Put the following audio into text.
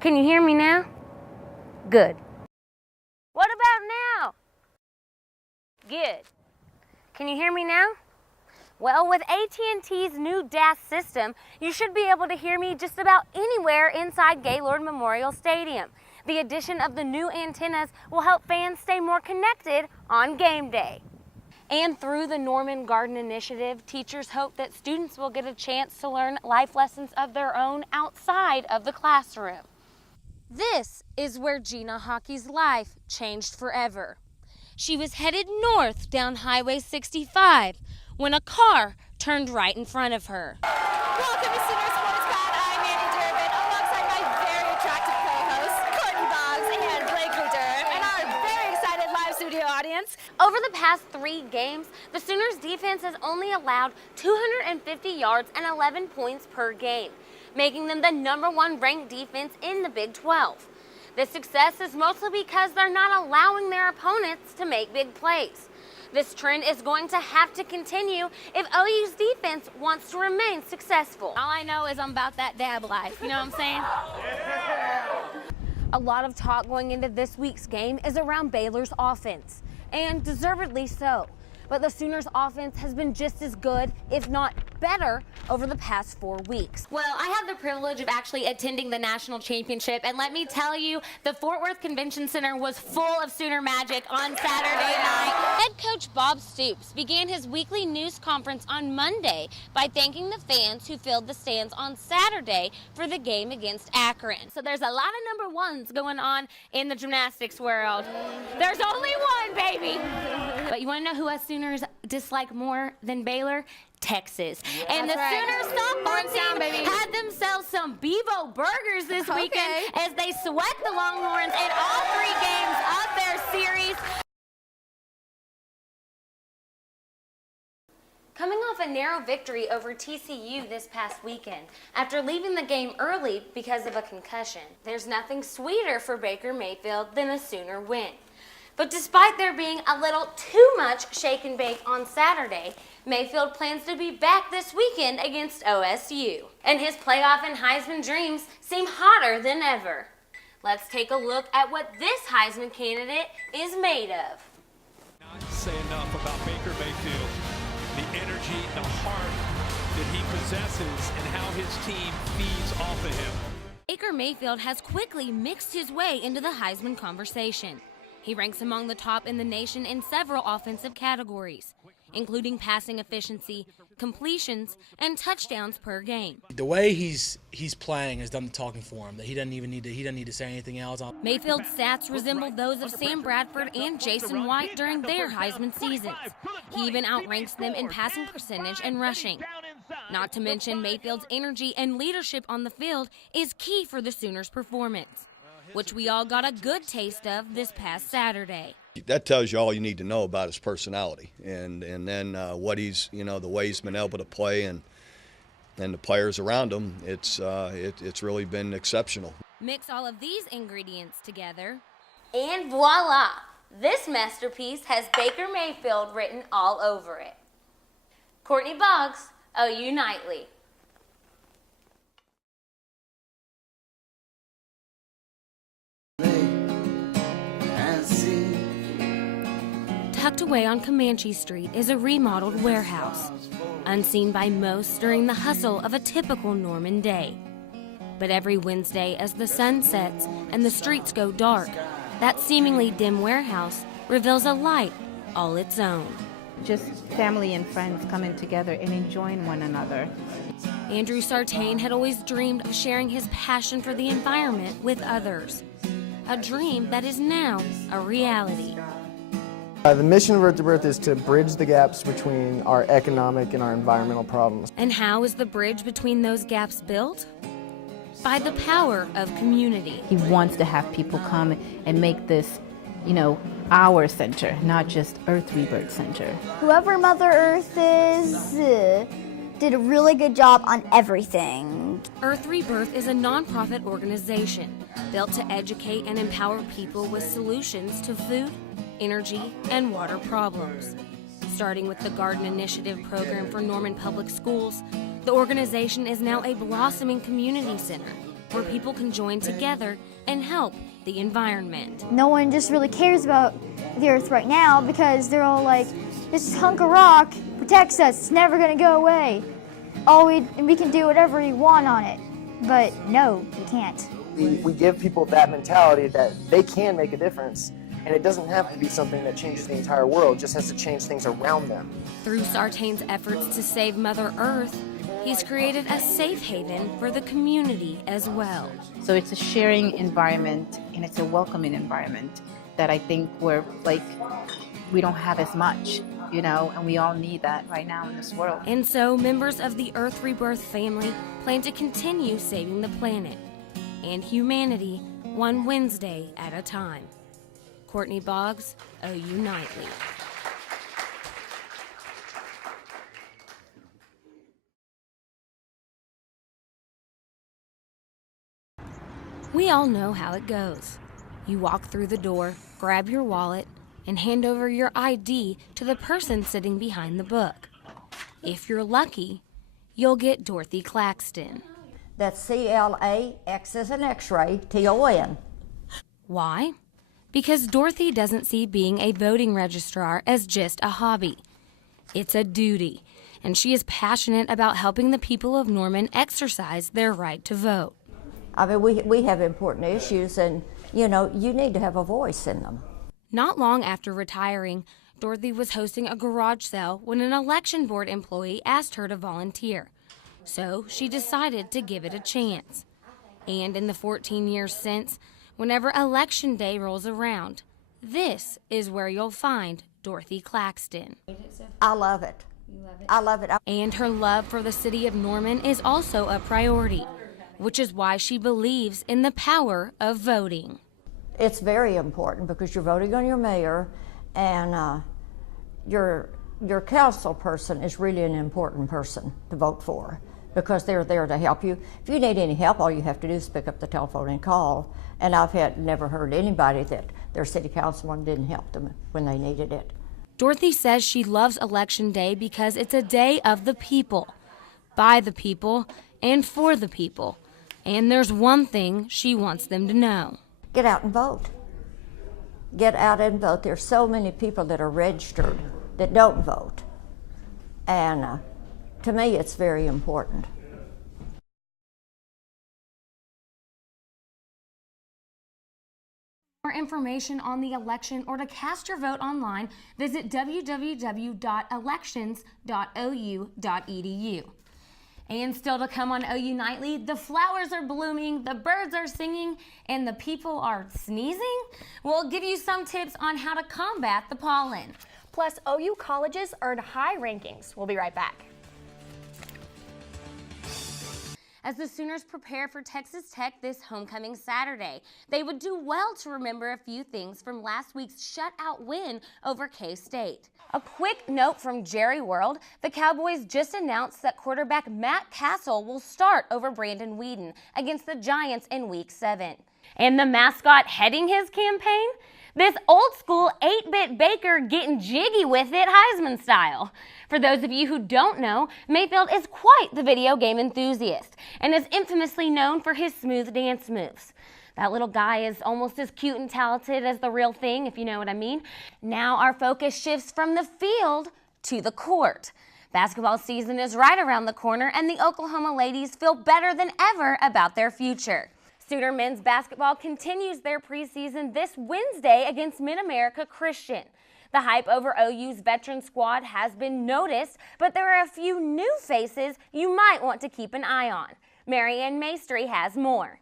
Can you hear me now? Good. What about now? Good. Can you hear me now? Well, with AT&T's new DAS system, you should be able to hear me just about anywhere inside Gaylord Memorial Stadium. The addition of the new antennas will help fans stay more connected on game day. And through the Norman Garden Initiative, teachers hope that students will get a chance to learn life lessons of their own outside of the classroom. This is where Gina Hockey's life changed forever. She was headed north down Highway 65 when a car turned right in front of her. Welcome to Sooner Sports Pad. I'm Andy Durbin, alongside my very attractive co-hosts, Courtney Boggs and Blake Luter, and our very excited live studio audience. Over the past 3 games, the Sooners defense has only allowed 250 yards and 11 points per game, making them the #1 ranked defense in the Big 12. This success is mostly because they're not allowing their opponents to make big plays. This trend is going to have to continue if OU's defense wants to remain successful. All I know is I'm about that dab life, you know what I'm saying? A lot of talk going into this week's game is around Baylor's offense, and deservedly so. But the Sooners' offense has been just as good, if not better, over the past 4 weeks. Well, I have the privilege of actually attending the national championship, and let me tell you, the Fort Worth Convention Center was full of Sooner magic on Saturday night. Head coach Bob Stoops began his weekly news conference on Monday by thanking the fans who filled the stands on Saturday for the game against Akron. So there's a lot of #1s going on in the gymnastics world. There's only one, baby. But you want to know who us Sooners dislike more than Baylor? Texas. Yeah, and the Sooners softball team had themselves some Bevo burgers this weekend as they swept the Longhorns in all 3 games of their series. Coming off a narrow victory over TCU this past weekend, after leaving the game early because of a concussion, there's nothing sweeter for Baker Mayfield than a Sooner win. But despite there being a little too much shake and bake on Saturday, Mayfield plans to be back this weekend against OSU. And his playoff and Heisman dreams seem hotter than ever. Let's take a look at what this Heisman candidate is made of. Not say enough about Baker Mayfield, the energy, the heart that he possesses, and how his team feeds off of him. Baker Mayfield has quickly mixed his way into the Heisman conversation. He ranks among the top in the nation in several offensive categories, including passing efficiency, completions, and touchdowns per game. The way he's playing has done the talking for him. That he doesn't need to say anything else. Mayfield's stats resemble those of Sam Bradford and Jason White during their Heisman seasons. He even outranks them in passing percentage and rushing. Not to mention, Mayfield's energy and leadership on the field is key for the Sooners' performance, which we all got a good taste of this past Saturday. That tells you all you need to know about his personality, and then what he's, the way he's been able to play, and the players around him. It's really been exceptional. Mix all of these ingredients together, and voila! This masterpiece has Baker Mayfield written all over it. Courtney Boggs, OU Nightly. Tucked away on Comanche Street is a remodeled warehouse, unseen by most during the hustle of a typical Norman day. But every Wednesday as the sun sets and the streets go dark, that seemingly dim warehouse reveals a light all its own. Just family and friends coming together and enjoying one another. Andrew Sartain had always dreamed of sharing his passion for the environment with others. A dream that is now a reality. The mission of Earth to Birth is to bridge the gaps between our economic and our environmental problems. And how is the bridge between those gaps built? By the power of community. He wants to have people come and make this, our center, not just Earth Rebirth Center. Whoever Mother Earth is did a really good job on everything. Earth Rebirth is a nonprofit organization built to educate and empower people with solutions to food, energy, and water problems. Starting with the Garden Initiative program for Norman Public Schools, the organization is now a blossoming community center where people can join together and help the environment. No one just really cares about the earth right now because they're all like, this hunk of rock protects us, it's never gonna go away. We can do whatever we want on it. But no, we can't. We give people that mentality that they can make a difference, and it doesn't have to be something that changes the entire world, it just has to change things around them. Through Sartain's efforts to save Mother Earth, he's created a safe haven for the community as well. So it's a sharing environment, and it's a welcoming environment that I think we don't have as much, and we all need that right now in this world. And so members of the Earth Rebirth family plan to continue saving the planet and humanity one Wednesday at a time. Courtney Boggs, OU Nightly. We all know how it goes. You walk through the door, grab your wallet, and hand over your ID to the person sitting behind the book. If you're lucky, you'll get Dorothy Claxton. That's C-L-A-X as an X-ray, T-O-N. Why? Because Dorothy doesn't see being a voting registrar as just a hobby. It's a duty, and she is passionate about helping the people of Norman exercise their right to vote. I mean, we have important issues, and, you need to have a voice in them. Not long after retiring, Dorothy was hosting a garage sale when an election board employee asked her to volunteer. So she decided to give it a chance. And in the 14 years since, whenever election day rolls around, this is where you'll find Dorothy Claxton. I love it. I love it. And her love for the city of Norman is also a priority, which is why she believes in the power of voting. It's very important because you're voting on your mayor, and your council person is really an important person to vote for because they're there to help you. If you need any help, all you have to do is pick up the telephone and call. And I've never heard anybody that their city councilman didn't help them when they needed it. Dorothy says she loves Election Day because it's a day of the people, by the people, and for the people. And there's one thing she wants them to know. Get out and vote. Get out and vote. There's so many people that are registered that don't vote. And to me, it's very important. For more information on the election or to cast your vote online, visit www.elections.ou.edu. And still to come on OU Nightly, the flowers are blooming, the birds are singing, and the people are sneezing? We'll give you some tips on how to combat the pollen. Plus, OU colleges earned high rankings. We'll be right back. As the Sooners prepare for Texas Tech this homecoming Saturday, they would do well to remember a few things from last week's shutout win over K-State. A quick note from Jerry World, the Cowboys just announced that quarterback Matt Castle will start over Brandon Whedon against the Giants in Week 7. And the mascot heading his campaign? This old school 8-bit baker getting jiggy with it Heisman style. For those of you who don't know, Mayfield is quite the video game enthusiast and is infamously known for his smooth dance moves. That little guy is almost as cute and talented as the real thing, if you know what I mean. Now our focus shifts from the field to the court. Basketball season is right around the corner, and the Oklahoma ladies feel better than ever about their future. Sooner men's basketball continues their preseason this Wednesday against Mid-America Christian. The hype over OU's veteran squad has been noticed, but there are a few new faces you might want to keep an eye on. Marianne Maestri has more.